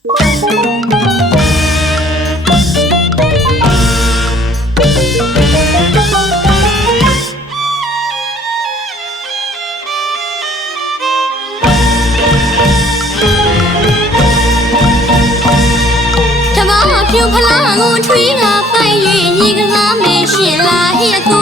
တဘာဖြူဖလားကိုထွေးကပိုက်၍ရေကစားမေရှင်လာဟိယကူ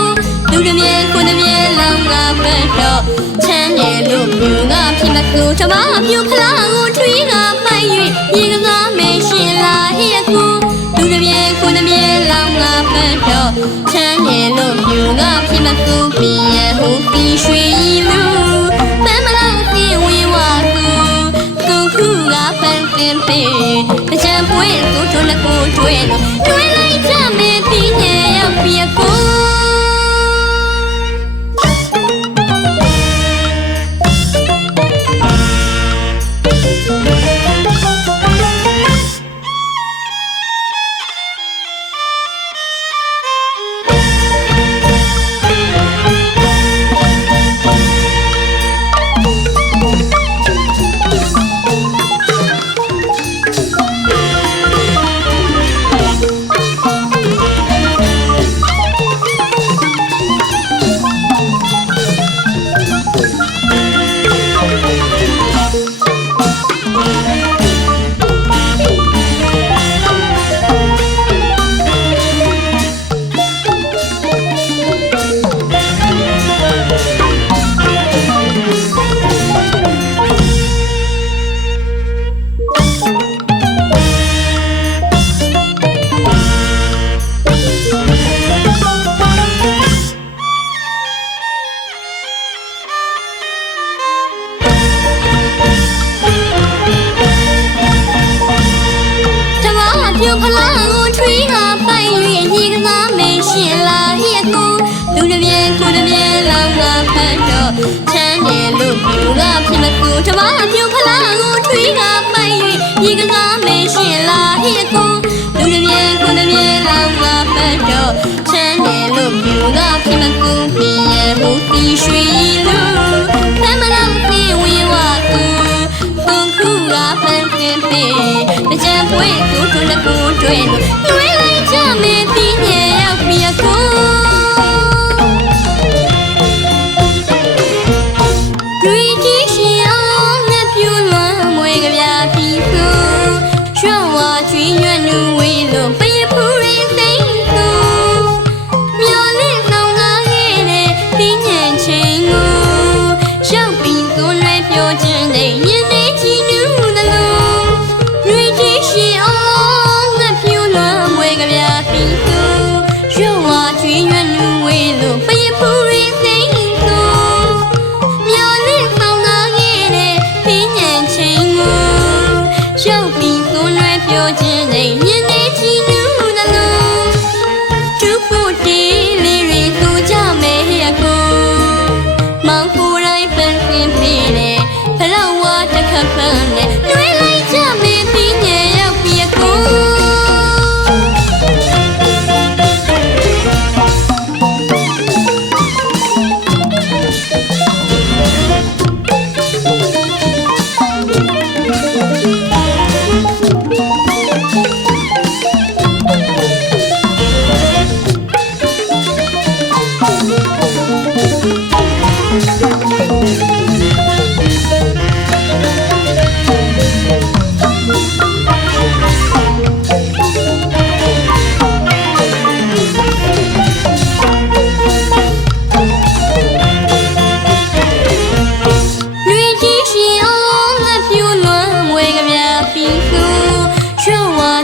လူတမြဲကိုတမြဲလောင်ကပတ်တော့ချမ်းတယ်လို့မြူကဖြစ်မကူတဘာဖြူဖလားကိုထွေးကပိုက်၍ ရေကစားမေရှင်လာဟိယကူလူတမြဲကိုတမြဲလောင်ကပတ်တော့ချမ်းတယ်လို့မြူကဖြစ်မကူပြည့်ရဟိုပြီးရွှေရီလူမမလောက်စီဝေဝါကူသူခုကပန်းပင်ပေတကြံပွဲကိုတွန်းကိုတွဲလို့တွဲလိုက်ကြမယ်ပြီးနေရောက်ပြကို တယ်လို့မြူကဖြစ်မကူတဘာပြူဖလားကိုထွေးကပိုက်၍ရေကစားမေရှင်လာဟိယကူလူတပြဲကိုတပြဲလောင်ကဖတ်တော့ချမ်းတယ်လို့မြူကဖြစ်မကူပြည့်ရဟိုပြီးရွှေလူဖမလောက်စီဝေဝါကူဖုန်ခုကဖန်ဖင်ပေတကြံပွဲကိုတွန်းကိုတွဲလို့ ပြောခြင်းနဲ့မြင်နေချီနူးသလိုရွေကြည့်ရှင်အောင်ငါဖြူလွမ်းမွေကဗျာပြီးသူရွဝါကျွေးရွံ့လူဝေးလို့ဖေးဖူးရင်းသိမ့်သူမျောလင့်ပေါင်းနာခဲ့တဲ့ဖင်းညံချင်းကိုရောက်ပြီးသွန်းလွှဲပြောခြင်းနဲ့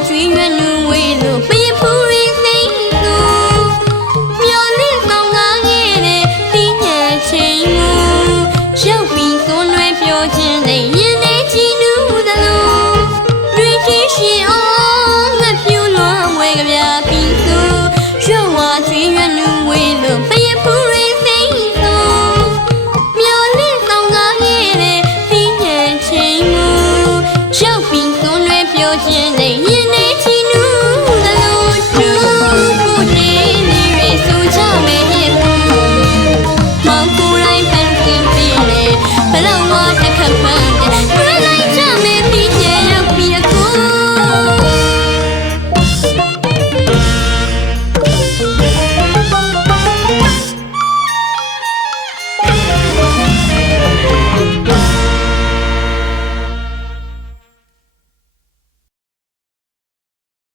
追远。